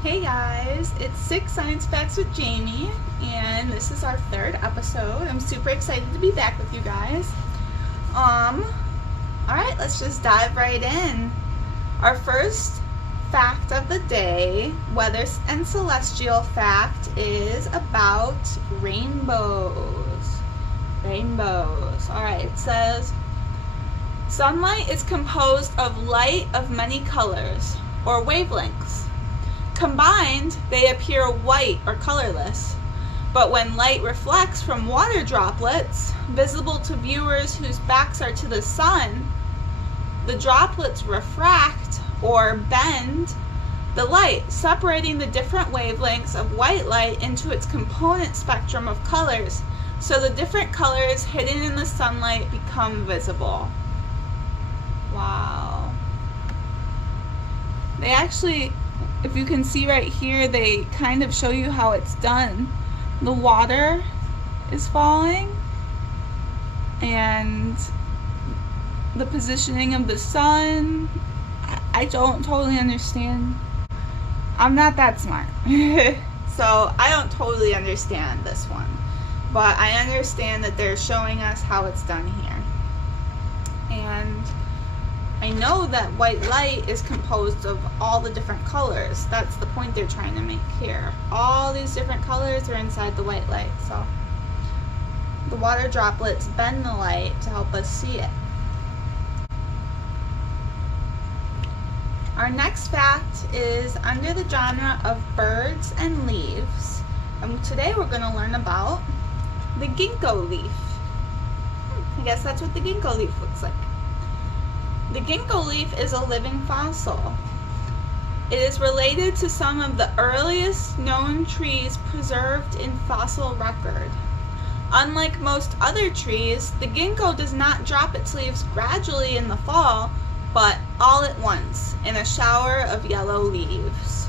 Hey guys, it's 6 Science Facts with Jamie, and this is our third episode. I'm super excited to be back with you guys. Alright, let's just dive right in. Our first fact of the day, weather and celestial fact, is about rainbows. Rainbows. Alright, it says, sunlight is composed of light of many colors, or wavelengths. Combined, they appear white or colorless, but when light reflects from water droplets, visible to viewers whose backs are to the sun, the droplets refract or bend the light, separating the different wavelengths of white light into its component spectrum of colors, so the different colors hidden in the sunlight become visible. Wow. They actually, if you can see right here, they kind of show you how it's done. The water is falling and the positioning of the sun. I don't totally understand. I'm not that smart. So I don't totally understand this one. But I understand that they're showing us how it's done here. And I know that white light is composed of all the different colors. That's the point they're trying to make here. All these different colors are inside the white light. So the water droplets bend the light to help us see it. Our next fact is under the genre of birds and leaves. And today we're going to learn about the ginkgo leaf. I guess that's what the ginkgo leaf looks like. The ginkgo leaf is a living fossil. It is related to some of the earliest known trees preserved in fossil record. Unlike most other trees, the ginkgo does not drop its leaves gradually in the fall, but all at once in a shower of yellow leaves.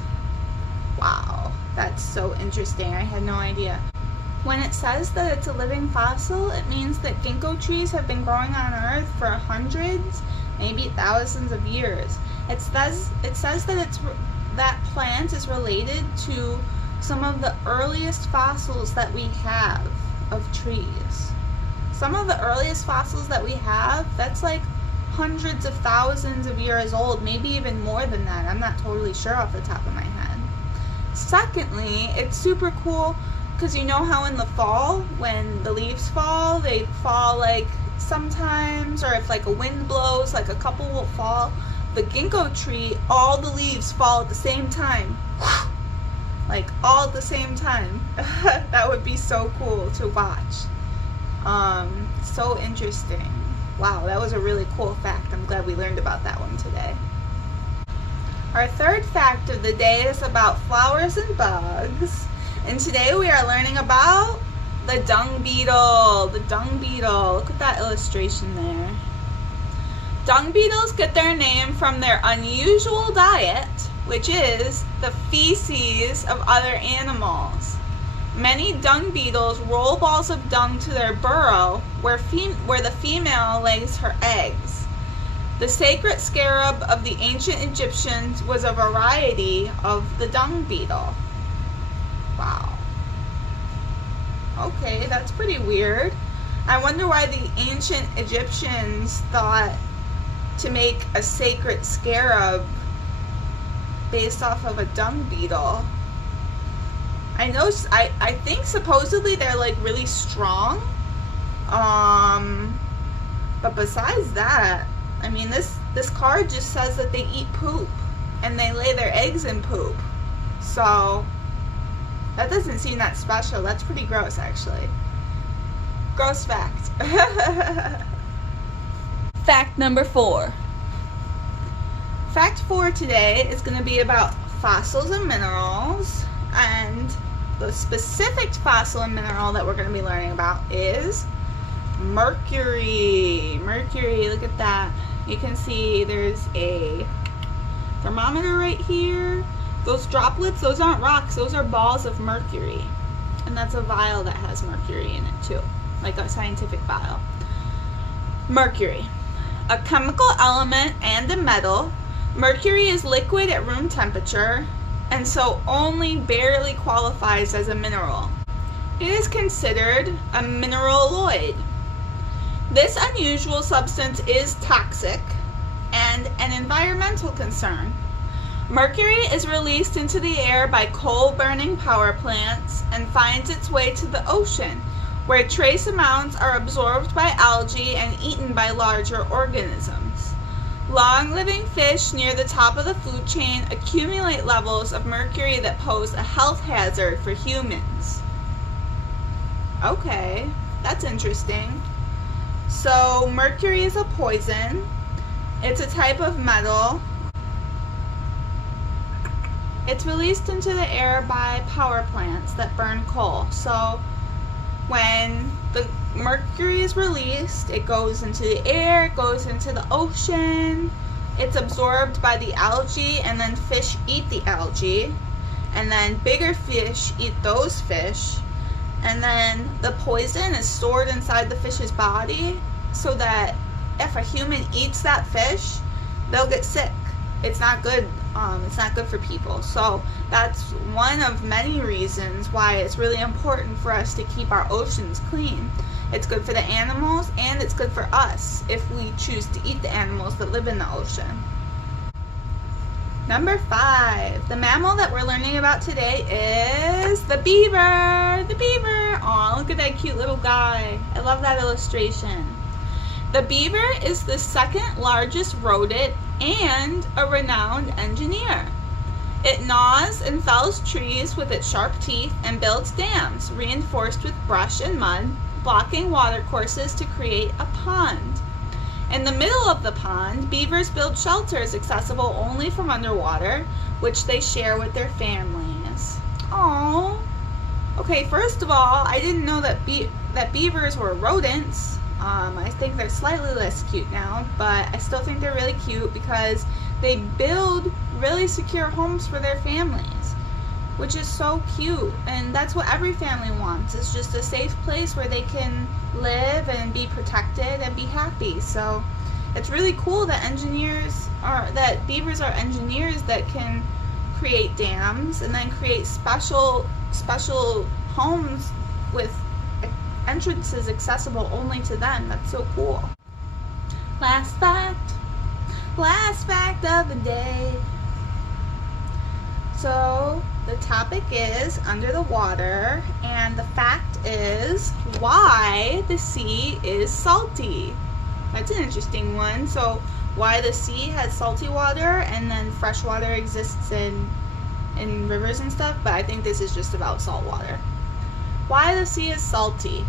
Wow, that's so interesting. I had no idea. When it says that it's a living fossil, it means that ginkgo trees have been growing on Earth for hundreds, maybe thousands of years. It says that plant is related to some of the earliest fossils that we have of trees. Some of the earliest fossils that we have, that's like hundreds of thousands of years old, maybe even more than that. I'm not totally sure off the top of my head. Secondly, it's super cool because you know how in the fall, when the leaves fall, they fall like sometimes, or if like a wind blows, like a couple will fall. The ginkgo tree, all the leaves fall at the same time. Like all at the same time. That would be so cool to watch. So interesting. Wow, that was a really cool fact. I'm glad we learned about that one today. Our third fact of the day is about flowers and bugs. And today we are learning about the dung beetle. The dung beetle. Look at that illustration there. Dung beetles get their name from their unusual diet, which is the feces of other animals. Many dung beetles roll balls of dung to their burrow where the female lays her eggs. The sacred scarab of the ancient Egyptians was a variety of the dung beetle. Wow. Okay, that's pretty weird. I wonder why the ancient Egyptians thought to make a sacred scarab based off of a dung beetle. I think supposedly they're like really strong. But besides that, I mean, this card just says that they eat poop and they lay their eggs in poop. So that doesn't seem that special. That's pretty gross, actually. Gross fact. Fact number 4. Fact 4 today is going to be about fossils and minerals, and the specific fossil and mineral that we're going to be learning about is Mercury. Mercury, look at that. You can see there's a thermometer right here. Those droplets, those aren't rocks, those are balls of mercury. And that's a vial that has mercury in it too, like a scientific vial. Mercury, a chemical element and a metal. Mercury is liquid at room temperature. and so only barely qualifies as a mineral. It is considered a mineraloid. This unusual substance is toxic and an environmental concern. Mercury is released into the air by coal-burning power plants and finds its way to the ocean, where trace amounts are absorbed by algae and eaten by larger organisms. Long-living fish near the top of the food chain accumulate levels of mercury that pose a health hazard for humans. Okay, that's interesting. So mercury is a poison. It's a type of metal. It's released into the air by power plants that burn coal. So when the mercury is released, it goes into the air, it goes into the ocean, it's absorbed by the algae, and then fish eat the algae, and then bigger fish eat those fish, and then the poison is stored inside the fish's body so that if a human eats that fish, they'll get sick. It's not good. It's not good for people. So that's one of many reasons why it's really important for us to keep our oceans clean. It's good for the animals, and it's good for us if we choose to eat the animals that live in the ocean. Number 5, the mammal that we're learning about today is the beaver. The beaver. Aw, look at that cute little guy. I love that illustration. The beaver is the second largest rodent and a renowned engineer. It gnaws and fells trees with its sharp teeth and builds dams reinforced with brush and mud, blocking watercourses to create a pond. In the middle of the pond, beavers build shelters accessible only from underwater, which they share with their families. Aww. Okay, first of all, I didn't know that beavers were rodents. I think they're slightly less cute now, but I still think they're really cute because they build really secure homes for their families, which is so cute. And that's what every family wants. It's just a safe place where they can live and be protected and be happy. So it's really cool that beavers are engineers that can create dams and then create special homes with entrances accessible only to them. That's so cool. Last fact of the day. So the topic is under the water, and the fact is why the sea is salty. That's an interesting one. So why the sea has salty water and then fresh water exists in rivers and stuff, but I think this is just about salt water. Why the sea is salty.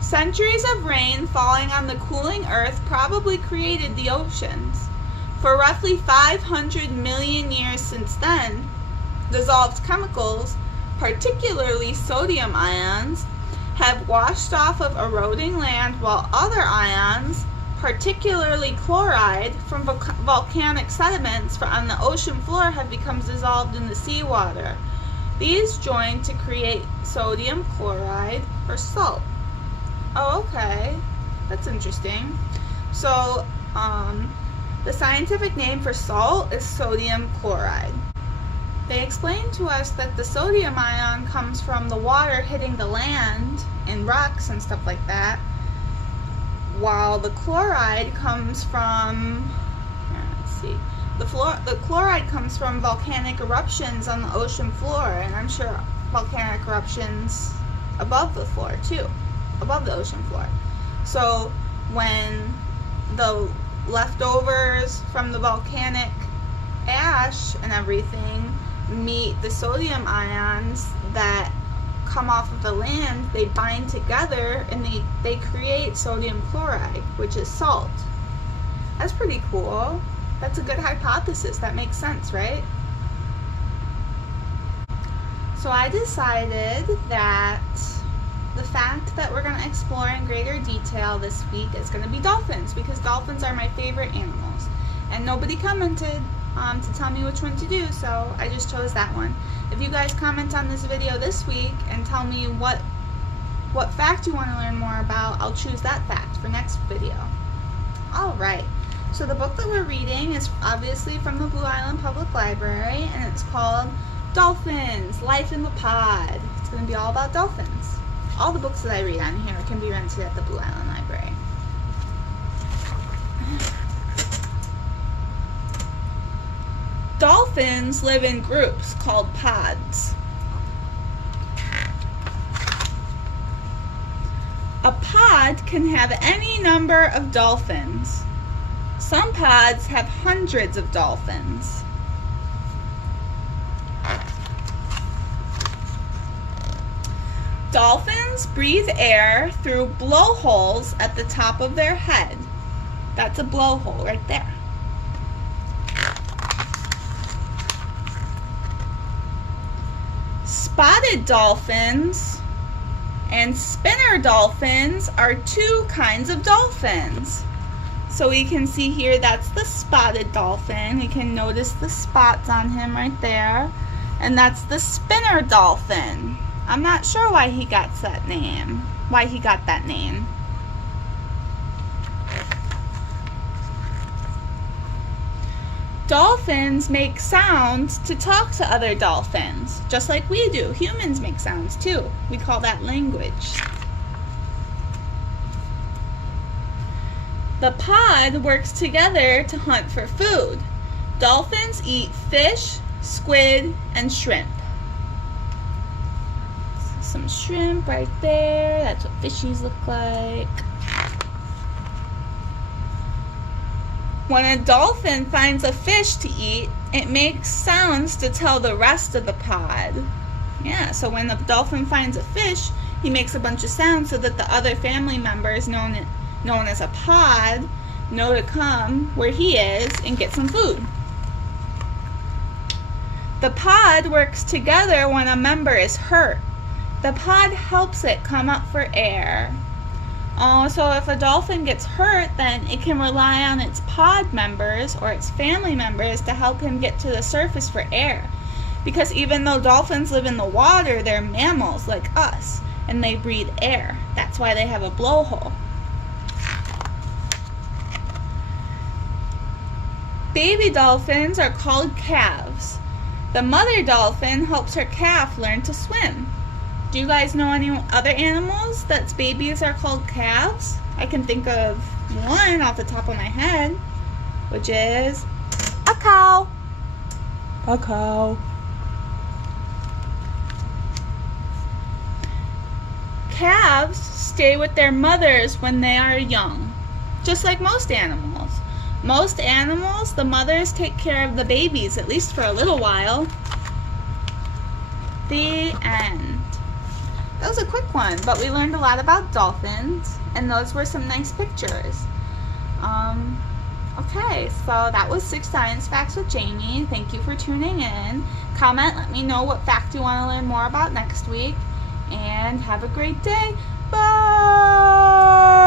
Centuries of rain falling on the cooling earth probably created the oceans. For roughly 500 million years since then, dissolved chemicals, particularly sodium ions, have washed off of eroding land, while other ions, particularly chloride from volcanic sediments on the ocean floor, have become dissolved in the seawater. These join to create sodium chloride or salt. Oh, okay. That's interesting. So, the scientific name for salt is sodium chloride. They explained to us that the sodium ion comes from the water hitting the land and rocks and stuff like that, while the chloride comes from, the chloride comes from volcanic eruptions on the ocean floor, and I'm sure volcanic eruptions above the floor too. Above the ocean floor. So when the leftovers from the volcanic ash and everything meet the sodium ions that come off of the land, they bind together and they create sodium chloride, which is salt. That's pretty cool. That's a good hypothesis. That makes sense, right? So I decided that the fact that we're going to explore in greater detail this week is going to be dolphins, because dolphins are my favorite animals. And nobody commented to tell me which one to do, so I just chose that one. If you guys comment on this video this week and tell me what fact you want to learn more about, I'll choose that fact for next video. Alright, So the book that we're reading is obviously from the Blue Island Public Library, and it's called Dolphins, Life in the Pod. It's going to be all about dolphins. All the books that I read on here can be rented at the Blue Island Library. Dolphins live in groups called pods. A pod can have any number of dolphins. Some pods have hundreds of dolphins. Dolphins breathe air through blowholes at the top of their head. That's a blowhole right there. Spotted dolphins and spinner dolphins are two kinds of dolphins. So we can see here that's the spotted dolphin. We can notice the spots on him right there. And that's the spinner dolphin. I'm not sure why he got that name. Dolphins make sounds to talk to other dolphins, just like we do. Humans make sounds too. We call that language. The pod works together to hunt for food. Dolphins eat fish, squid, and shrimp. Some shrimp right there. That's what fishies look like. When a dolphin finds a fish to eat, it makes sounds to tell the rest of the pod. Yeah, so when the dolphin finds a fish, he makes a bunch of sounds so that the other family members known as a pod know to come where he is and get some food. The pod works together when a member is hurt. The pod helps it come up for air. So if a dolphin gets hurt, then it can rely on its pod members or its family members to help him get to the surface for air. Because even though dolphins live in the water, they're mammals like us, and they breathe air. That's why they have a blowhole. Baby dolphins are called calves. The mother dolphin helps her calf learn to swim. Do you guys know any other animals that's babies are called calves? I can think of one off the top of my head, which is a cow. A cow. Calves stay with their mothers when they are young, just like most animals. Most animals, the mothers take care of the babies, at least for a little while. The end. That was a quick one, but we learned a lot about dolphins, and those were some nice pictures. Okay, so that was 6 Science Facts with Jamie. Thank you for tuning in. Comment, let me know what fact you want to learn more about next week, and have a great day. Bye!